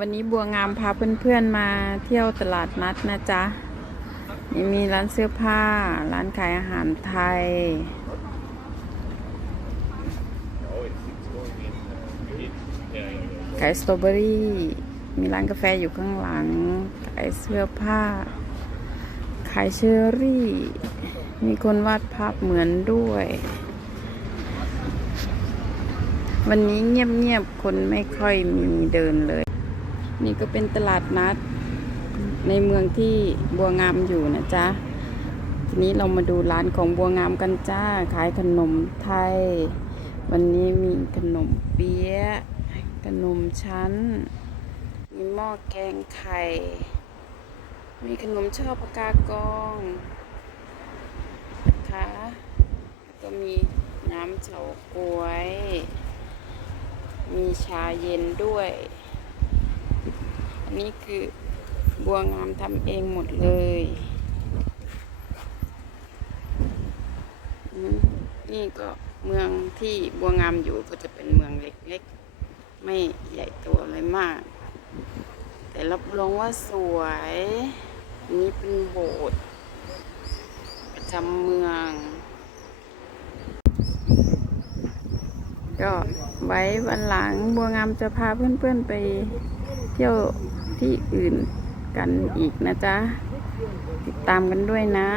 วันนี้บัวงามพาเพื่อนๆมาเที่ยวตลาดนัดนะจ๊ะนี่มีร้านเสื้อผ้า ร้านขายอาหารไทย ขายสตรอเบอรี่ มีร้านกาแฟอยู่ข้างหลัง ขายเสื้อผ้า ขายเชอรี่ มีคนวาดภาพเหมือนด้วย วันนี้เงียบๆ คนไม่ค่อยมีเดินเลย นี่ก็เป็นตลาดนัดในเมืองที่บัวงามอยู่นะจ๊ะ ทีนี้เรามาดูร้านของบัวงามกันจ้า ขายขนมไทย วันนี้มีขนมเปี๊ยะ ขนมชั้น มีหม้อแกงไข่ มีขนมช่อปากกากองนะคะก็มีน้ำเฉาก๊วย มีชาเย็นด้วย นี้คือบัวงามทำเองหมดเลยนี่ก็เมืองที่บัวงามอยู่ก็จะเป็นเมืองเล็กๆ ไม่ใหญ่โตอะไรมาก แต่รับรองว่าสวยนนี้เป็นโบสถ์ประจำเมือง ก็ไว้วันหลังบัวงามจะพาเพื่อนๆไปเที่ยว ที่อื่นกันอีกนะจ๊ะ ติดตามกันด้วยนะ